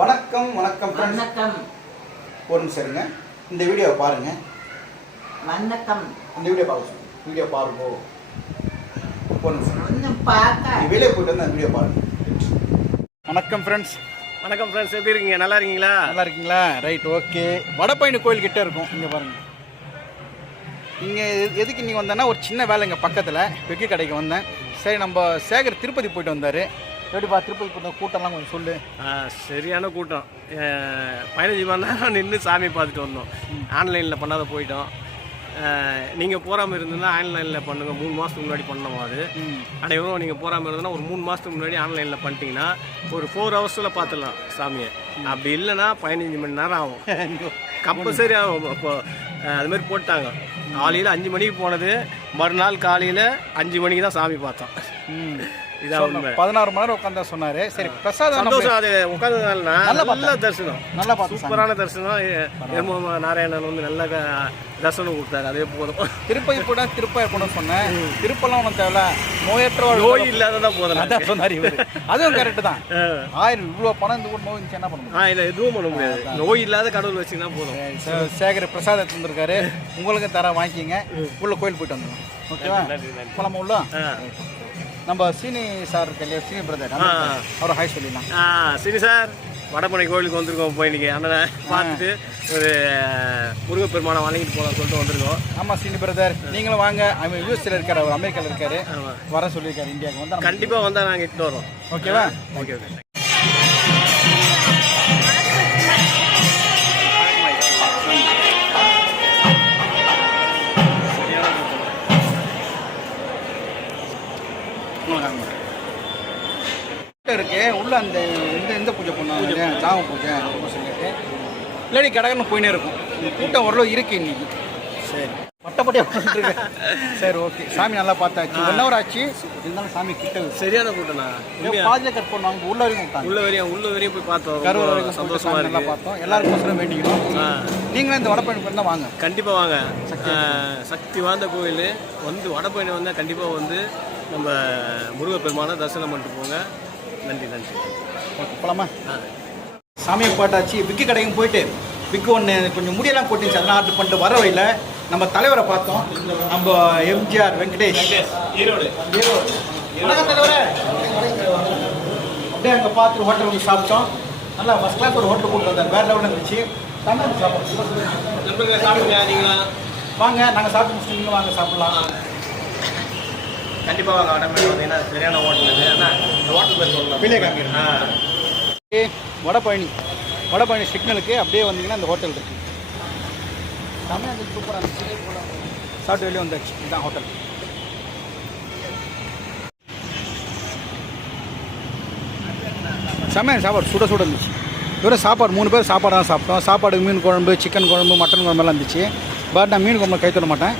வணக்கம் வணக்கம் friends. வணக்கம். ஒரு நிமிஷம் இருங்க. இந்த வீடியோவை பாருங்க. வணக்கம். இந்த வீடியோ பார்க்க சொல்லுங்க வீடியோ பாருங்க. ஒரு நிமிஷம். ஒன்றும் பார்க்க. நீ வெளியே போயிட்டு வந்து அந்த வீடியோ பாருங்க. வணக்கம் ஃப்ரெண்ட்ஸ் வணக்கம் ஃப்ரெண்ட்ஸ் எப்படி இருக்கீங்க? நல்லா இருக்கீங்களா? நல்லா இருக்கீங்களா? ரைட் ஓகே வடபழனி கோயில் கிட்ட இருக்கும். இங்கே பாருங்க. இங்கே எதுக்கு நீ வந்தேன்னா ஒரு சின்ன வேலை இங்கே பக்கத்தில். வெக்கி கடைக்கு வந்தேன். சரி நம்ம சேகர் திருப்பதி போயிட்டு வந்தார். எப்படிப்பா திருப்பதி போயிட்டு கூட்டம்லாம் கொஞ்சம் சொல்லு. சரியான கூட்டம். பதினஞ்சு மணி நேரம் நின்று சாமி பார்த்துட்டு வந்தோம். ஆன்லைனில் பண்ணாத போயிட்டோம். நீங்கள் போகாமல் இருந்ததுன்னா ஆன்லைனில் பண்ணுங்கள் மூணு மாதத்துக்கு முன்னாடி பண்ணோம் அது. அனைவரும் நீங்கள் போகாமல் இருந்ததுன்னா ஒரு மூணு மாதத்துக்கு முன்னாடி ஆன்லைனில் பண்ணிட்டீங்கன்னா ஒரு ஃபோர் ஹவர்ஸில் பார்த்துடலாம் சாமியை. அப்படி இல்லைன்னா பதினஞ்சு மணி நேரம் ஆகும். கம்பல்சரி ஆகும். இப்போ அது மாதிரி போட்டாங்க. காலையில் அஞ்சு மணிக்கு போனது. மறுநாள் காலையில் அஞ்சு மணிக்கு தான் சாமி பார்த்தோம். பதினாறு மணி நேரம் உட்காந்தா சொன்னாரு. சரி பிரசாதம் சந்தோஷம். அது உட்காந்ததுனால நல்லா தரிசனம். நல்லா. சூப்பரான தரிசனம். எரும நாராயணன் வந்து நல்ல தரிசனம் கொடுத்தாரு. அதே போதும். திருப்பதி போட திருப்பதி போகணும்னு சொன்னேன் திருப்பெல்லாம் ஒன்றும் தேவையில்ல. நோயற்ற நோய் இல்லாததான் போதும். அதான் சொன்னார் இவர். அதுவும் கரெக்டு தான். ஆயிரம் இவ்வளோ பணம் இந்த கூட நோய் இருந்துச்சு என்ன பண்ண முடியும்? இல்லை எதுவும் பண்ண முடியாது. நோய் இல்லாத கடவுள் வச்சுக்கினா போதும். சேகர் பிரசாதம் தந்திருக்காரு. உங்களுக்கு தர வாங்கிக்கிங்க. உள்ள கோயில் போயிட்டு வந்துடும் ஓகேவா? போலாமா உள்ள. நம்ம சீனி சார் இருக்கு இல்லையா? சீனி பிரதர். அவரை ஹாய் சொல்லிடலாம். ஆ சரி சார் வடப்பனை கோயிலுக்கு வந்திருக்கோம் போய் இன்னைக்கு. அண்ணனை பார்த்துட்டு ஒரு முருகப்பெருமானை வணங்கிட்டு போகலாம்னு சொல்லிட்டு வந்திருக்கோம். ஆமாம் சீனி பிரதர் நீங்களும் வாங்க. அவன் யூஎஸ்ல இருக்காரு அவர் அமெரிக்காவில் இருக்காரு. வர சொல்லியிருக்காரு இந்தியாவுக்கு வந்து கண்டிப்பாக வந்தால் நாங்கள் இட்டு வரோம் ஓகேவா ஓகே ஓகே அந்த இந்த இந்த பூஜை பண்ணுவாங்க? ஜாம பூஜை அப்படின்னு சொல்லிட்டு. இல்லாடி கடகன்னு போயினே இருக்கும். கூட்டம் ஓரளவு இருக்கு இன்னைக்கு. சரி. மட்டப்பட்டியா சரி ஓகே. சாமி நல்லா பார்த்தாச்சு. ஒன் ஹவர் ஆச்சு. இருந்தாலும் சாமி கிட்ட. சரியான கூட்டம்ண்ணா. பாதியில கட் பண்ணுவாங்க. உள்ள வரைக்கும் விட்டாங்க உள்ள வரையும் உள்ள வரையும் போய் பார்த்தோம். கரூர் ரொம்ப வரைக்கும் சந்தோஷமா நல்லா பார்த்தோம். எல்லாருக்கும் ஒசரம் வேண்டிக்கணும் நீங்களும் இந்த வடப்பயணம் தான் வாங்க. கண்டிப்பா வாங்க. சக்தி வாய்ந்த கோயில். வந்து வடபழனி வந்தால் கண்டிப்பா வந்து நம்ம முருகப்பெருமானை தரிசனம் பண்ணிட்டு போங்க. நன்றி நன்றி. ஓகே போலாமா. சாமியை பாட்டாச்சு விக்கி கடைக்கும் போயிட்டு விக்கு ஒன்று கொஞ்சம் முடியெல்லாம் போட்டுச்சு அதெல்லாம் ஆர்டர் பண்ணிட்டு வர வழியில் நம்ம தலைவரை பார்த்தோம். நம்ம எம்ஜிஆர் வெங்கடேஷ். ஈரோடு. வணக்கம் தலைவரே. அப்படியே அங்கே பார்த்து ஹோட்டல் வந்து சாப்பிட்டோம். நல்லா ஃபஸ்ட் கிளாஸ் ஒரு ஹோட்டல் கூட்டு வந்தார். வேறு லெவலில் இருந்துச்சு. தமிழ் சாப்பிடுவோம் வாங்க நாங்கள் சாப்பிட்டு முடிச்சுட்டு வாங்க சாப்பிடலாம். கண்டிப்பா வாங்க வடபழனி வந்தீங்கன்னா சரியான ஹோட்டல் இது. அண்ணா, இந்த ஹோட்டல் பேர் சொல்லலாம். வெளியே காமிக்கிறேன் ஆ. வடபழனி. வடபழனி சிக்னலுக்கு அப்படியே வந்தீங்கன்னா இந்த ஹோட்டல் இருக்கு. தமிழ் சூப்பராக இருந்துச்சு. சாப்பிட்டு வெளியே வந்தாச்சு. இதுதான் ஹோட்டல் செம்மையான சாப்பாடு. சுட சுட இருந்துச்சு. வெறும் சாப்பாடு மூணு பேர் சாப்பாடு தான் சாப்பிட்டோம். சாப்பாடு மீன் குழம்பு சிக்கன் குழம்பு மட்டன் குழம்பெல்லாம் இருந்துச்சு. பட் நான் மீன் குழம்பு கை தொட மாட்டேன்.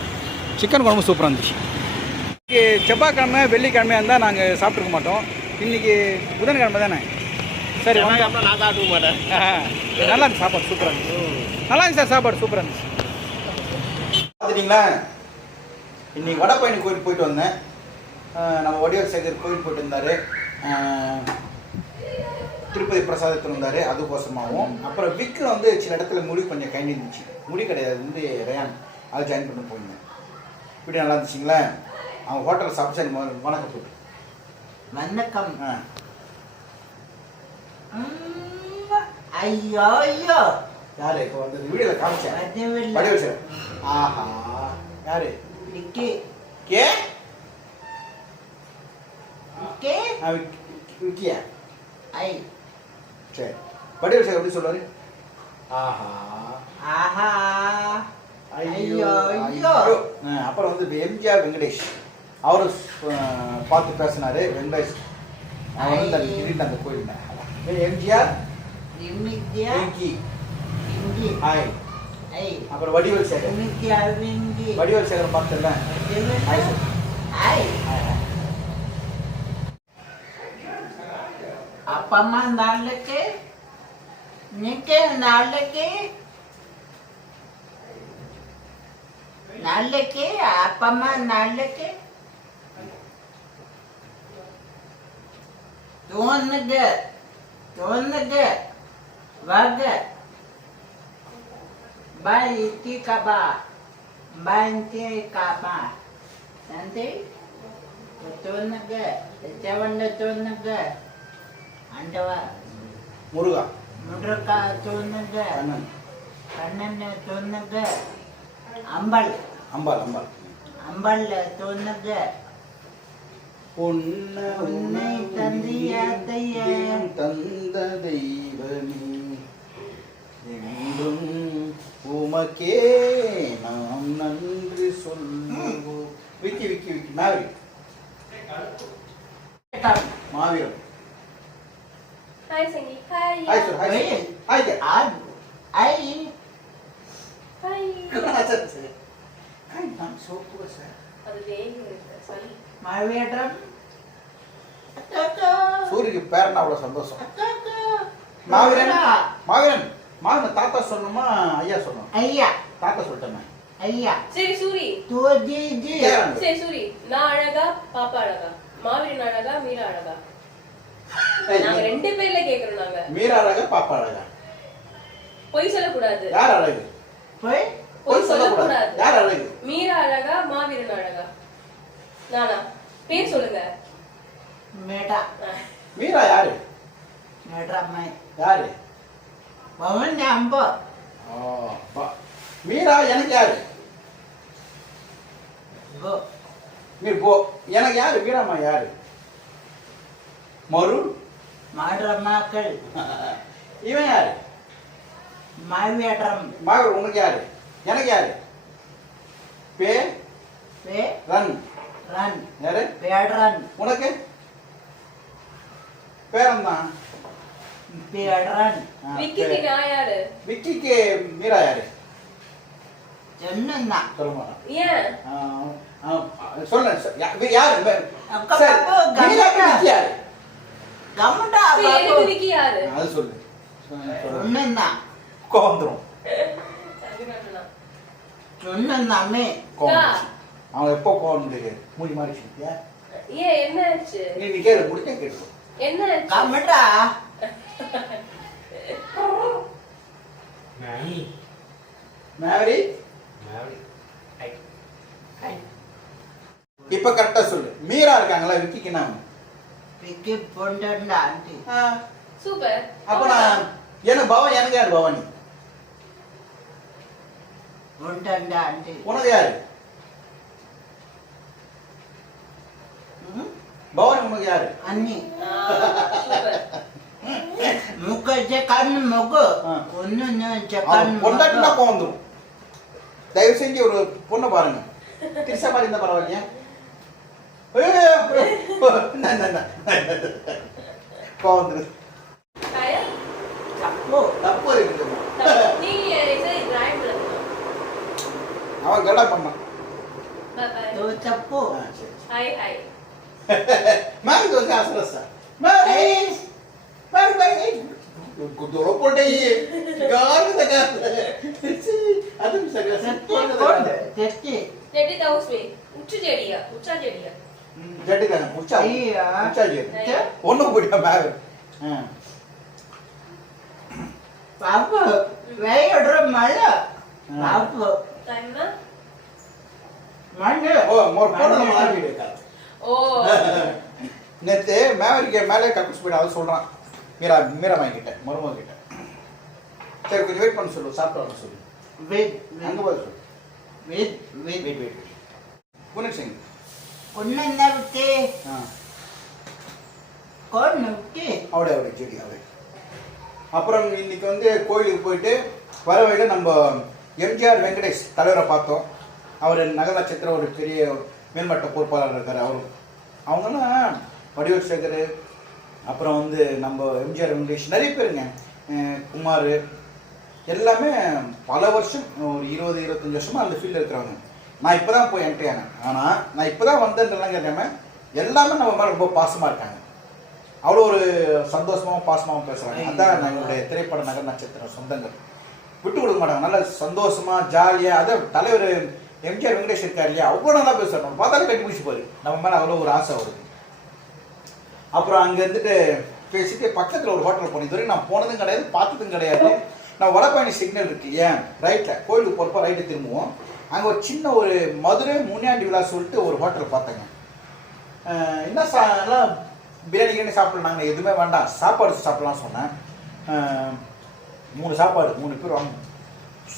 சிக்கன் குழம்பு சூப்பராக இருந்துச்சு. செவ்வாய்க்கிழமை வெள்ளிக்கிழமையாக இருந்தால் நாங்கள் சாப்பிட்ருக்க மாட்டோம். இன்னைக்கு புதன்கிழமை தானே? சரி நான் சாப்பிட மாட்டேன். நல்லா இருந்துச்சு சாப்பாடு சூப்பராக இருந்துச்சு. நல்லா இருந்துச்சு சார் சாப்பாடு சூப்பராக இருந்துச்சு. பார்த்துட்டிங்களா இன்னைக்கு வடபழனி கோயில் போயிட்டு வந்தேன். நம்ம வடிவேல் சேகர் கோயில் போயிட்டு இருந்தார் திருப்பதி பிரசாதத்தில் இருந்தார் அதுக்கோசமாகவும் அப்புறம் விக்கில் வந்து சில இடத்துல முடி கொஞ்சம் கைண்டி இருந்துச்சு. முடி கிடையாது வந்து ரயான் அது ஜாயின் பண்ணி போயிருந்தேன். இப்படி நல்லா இருந்துச்சுங்களா? அவங்க ஹோட்டலில் சாப்பிட்டு சரி முதல்ல வணக்கம் சொல்லு. வணக்கம். ஐயோ ஐயோ. யாரு? இப்போ வந்து வீடியோவில் காமிச்சேன். வடிவேல் சார் ஆஹா. யாரு? விக்கி. கே? விக்- விக்கியா? ஐ. சரி. வடிவேல் சார் எப்படி சொல்லுவாரு. ஆஹா. ஆஹா. ஐயோ ஐயோ, அப்புறம் வந்து எம்ஜிஆர் வெங்கடேஷ். அவரு பார்த்து பேசினாரு வெங்கடேஷ். அவர் வந்து அந்த. திடீர்னு அந்த கோயில் எம்ஜிஆர்? ஹாய் அப்புறம் வடிவேல் சேகர். வடிவேல் சேகர் பார்த்தல. ஐ, சார். ஹாய் ஹாய் அப்பம்மா நாளைக்கு நிக்க நாளைக்கு நாளைக்கு அப்பம்மா நாளைக்கு Wag. Baiti ka ba? Baiti ka ba? Nanti? Tunnag. Chavanda tunnag. Andava. முருகா Mudrika tunnag. Kannan tunnag. Ambal. அம்பாள் அம்பாள் Ambal tunnag. உன்னை உன்னை தந்தியாதைய. தெய்வம் தந்த தெய்வமே என்றும் உமக்கே நாம் நன்றி சொல்லுவோம் விக்கி விக்கி விக்கி மாவி மாவீரம் ஹாய் சங்கி hi hi sir hi Hey. Hi sir Ad. Ai. Hi சரி சரி சோப்பு சார். சூரியக்கு பேரன் அவ்வளோ சந்தோஷம். மாவீரன் மாவீரன் மாவீரன் தாத்தா சொல்லணுமா ஐயா சொல்லணும் ஐயா தாத்தா சொல்லிட்டேன் ஐயா சரி சூரி தூ ஜி ஜி சரி சூரி நான் அழகா பாப்பா அழகா மாவீரன் அழகா மீரா அழகா நாங்க ரெண்டு பேர்ல கேக்குறோம் நாங்க மீரா அழகா பாப்பா அழகா பொய் சொல்லக்கூடாது யார் அழகு போய் பொய் சொல்லக்கூடாது. யார் அழகு? மீரா அழகா மாவீரன் அழகா? நானா? பேர் சொல்லுங்க. மேடா. மீரா யாரு? மேடம்மை யாரு? பவன் அம்ப மீரா எனக்கு யாரு? மீர் போ. எனக்கு யாரு? மீராமா யாரு? மரு மாடுறமாக்கள் இவன் யாரு? மாவியட்டம் மகள் உனக்கு யாரு? எனக்கு யாரு? பே. பே. ரன். ரன். யாரு? பேட்ரன். உனக்கு? பேரன் பேட்ரன். விக்கிக்கு நான் யாரு? விக்கிக்கு மீரா யாரு? சொன்னா சொல்ல மாட்டான் ஏன் சொல்ல யாரு? மீராக்கு யாரு? அது சொல்லு. சொன்னா கோவம் கோவம். வந்துச்சு. அவன் எப்போ கோவம் மூடி சொல்லிட்டியா ஏன் என்ன ஆச்சு? நீ கேளு கேட்டு என்ன கம்முடா மேரி. இப்ப கரெக்டா சொல்லு. மீரா இருக்காங்களா? விக்கிக்கு நான் பிக்கி பொண்டா ஆண்டி. சூப்பர். அப்ப நான் எனக்கு பவன் எனக்கு யாரு பவானி? பொண்டா ஆண்டி உனக்கு யாரு? பவானி உனக்கு யாரு? அண்ணி. சூப்பர். முக்க கண்ணு முக்கு. ஆ. ஒன்னு அவன் கண்ணு பொண்டாட்டினா கோவம் வந்துரும். தயவு செஞ்சு ஒரு பொண்ணை பாருங்க. திரிசா மாதிரி இருந்தா பரவாயில்லையா? ஹாய் தப்பு தப்பு. இருக்குது அவன் கடா பண்ணான் பை பை தோ தப்பு ஆ, சரி hi hi Mari dose asrasa. Mari. Mari mari. Kudoro pode yi. Gar da gar. Adam saga தெத்தி கொண்டு தெத்தி Ready the house me. உச்சி செடியா உச்சா செடியா ஜட்டி தான் மழை பாப்பு டைம்னா மண்ணு. ஓ. நேத்து மேவரிக்க மேலே கக்கூஸ் போயிட அவன் சொல்றான். மீரா மீரா கிட்ட மருமக கிட்ட. சரி கொஞ்சம் வெயிட் பண்ண சொல்லு சாப்பிட்டு வர சொல்லு. வெயிட் அங்க போய் சொல்லு. வெயிட் வெயிட் வெயிட் வெயிட் குணக் சிங். கொண்டு விட்டு. ஆ. கொண்டு விட்டு. அவடே அவடே செடி அவடே அப்புறம் இன்னைக்கு வந்து கோயிலுக்கு போயிட்டு வர வழியில் நம்ம எம்ஜிஆர் வெங்கடேஷ் தலைவரை பார்த்தோம். அவர் நகர நட்சத்திரம் ஒரு பெரிய மேல்மட்ட பொறுப்பாளர் இருக்கார் அவரும். அவங்களாம் வடிவேல் சேகர் அப்புறம் வந்து நம்ம எம்ஜிஆர் வெங்கடேஷ் நிறைய பேருங்க. குமார் எல்லாமே பல வருஷம் ஒரு இருபது இருபத்தஞ்சி வருஷமாக அந்த ஃபீல்டில் இருக்கிறவங்க. நான் இப்போ தான் போய் என்ட்ரி ஆனேன் ஆனால் நான் இப்போ தான் வந்தேன்றலாம் கேட்டாமல் எல்லாமே நம்ம மேலே ரொம்ப பாசமாக இருக்காங்க. அவ்வளோ ஒரு சந்தோஷமாகவும் பாசமாகவும் பேசுறாங்க. அதுதான் நான் எங்களுடைய திரைப்பட நகர் நட்சத்திரம் சொந்தங்கள். விட்டு கொடுக்க மாட்டாங்க நல்ல சந்தோஷமா ஜாலியா அதே தலைவர் எம்ஜிஆர் வெங்கடேஷ் இருக்கார் இல்லையா? அவ்வளோ நல்லா பேசுறாங்க நம்ம பார்த்தாலே கட்டி பிடிச்சி நம்ம மேலே அவ்வளோ ஒரு ஆசை வருது அப்புறம் அங்கே இருந்துட்டு பேசிட்டு பக்கத்தில் ஒரு ஹோட்டல் போனேன். இதுவரை நான் போனதும் கிடையாது பார்த்ததும் கிடையாது. நான் வடபழனி சிக்னல் இருக்கு ஏன் ரைட்டில் கோயிலுக்கு போகிறப்ப ரைட்டு திரும்புவோம். அங்கே ஒரு சின்ன ஒரு மதுரை முனியாண்டி விழா சொல்லிட்டு ஒரு ஹோட்டல் பார்த்தேங்க. என்ன சா எல்லாம் பிரியாணி கிரியாணி சாப்பிடலாம் நாங்கள் எதுவுமே வேண்டாம். சாப்பாடு சாப்பிடலாம் சொன்னேன். மூணு சாப்பாடு மூணு பேர் வாங்க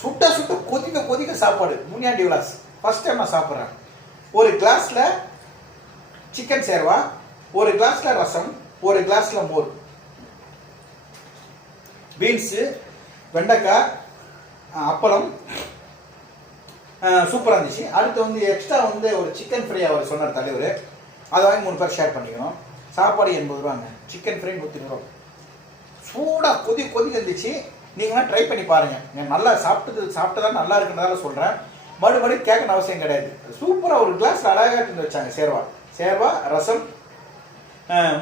சுட்ட சுட்ட கொதிக்க கொதிக்க சாப்பாடு. முனியாண்டி விலாஸ் ஃபர்ஸ்ட் டைம் நான் சாப்பிட்றேன். ஒரு கிளாஸில் சிக்கன் சேர்வா ஒரு கிளாஸில் ரசம் ஒரு கிளாஸில் மோர். பீன்ஸு வெண்டைக்காய் அப்பளம். சூப்பராக இருந்துச்சு. அடுத்து வந்து எக்ஸ்ட்ரா வந்து ஒரு சிக்கன் ஃப்ரை அவர் சொன்னார் தலைவர். அதை வாங்கி மூணு பேர் ஷேர் பண்ணிக்கணும். சாப்பாடு எண்பது ரூபாங்க. சிக்கன் ஃப்ரை நூற்றி ரூபா. சூடாக கொதி கொதி இருந்துச்சு. நீங்களாம் ட்ரை பண்ணி பாருங்க. நல்லா சாப்பிட்டது சாப்பிட்டதா நல்லா இருக்குன்றதால சொல்கிறேன் மறுபடியும் கேட்கணும் அவசியம் கிடையாது. சூப்பராக ஒரு கிளாஸ் அழகாக எடுத்து வச்சாங்க சேர்வா. சேர்வா ரசம்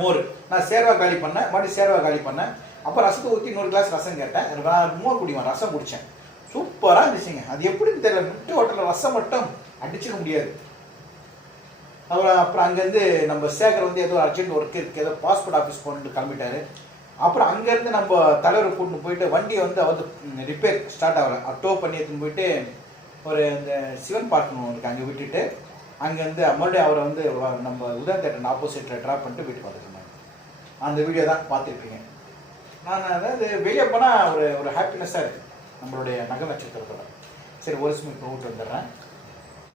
மோர். நான் சேர்வா காலி பண்ணேன் மறுபடியும் சேர்வா காலி பண்ணேன். அப்போ ரசத்தை ஊற்றி இன்னொரு கிளாஸ் ரசம் கேட்டேன். எனக்கு நான் மோர் குடிவேன் ரசம் குடித்தேன் சூப்பராக இருந்துச்சுங்க. அது எப்படின்னு தெரியல. முட்டை ஹோட்டலில் ரசம் மட்டும் அடிச்சுக்க முடியாது. அப்புறம் அப்புறம் அங்கேருந்து நம்ம சேகர் வந்து ஏதோ அர்ஜென்ட் ஒர்க் இருக்குது ஏதோ பாஸ்போர்ட் ஆஃபீஸ் போகணுன்ட்டு கிளம்பிட்டாரு. அப்புறம் அங்கேருந்து நம்ம தலைவரை கூட்டின்னு போயிட்டு வண்டியை வந்து அவர் ரிப்பேர் ஸ்டார்ட் ஆகல. டோ பண்ணி எடுத்துன்னு போயிட்டு ஒரு இந்த சிவன் பார்க்கணும் இருக்கு அங்கே விட்டுட்டு அங்கேருந்து மறுபடியும் அவரை வந்து நம்ம உதயன் தேட்டர் ஆப்போசிட்டில் ட்ராப் பண்ணிட்டு வீட்டுக்கு வந்துருந்தாங்க அந்த வீடியோ தான் பார்த்துருப்பீங்க. நான் அதாவது வெளியே போனால் ஒரு ஒரு ஹாப்பினஸ்ஸாக இருக்குது நம்மளுடைய நகை நட்சத்திரத்தோட. சரி ஒரு சிம் இப்போ வந்துடுறேன்.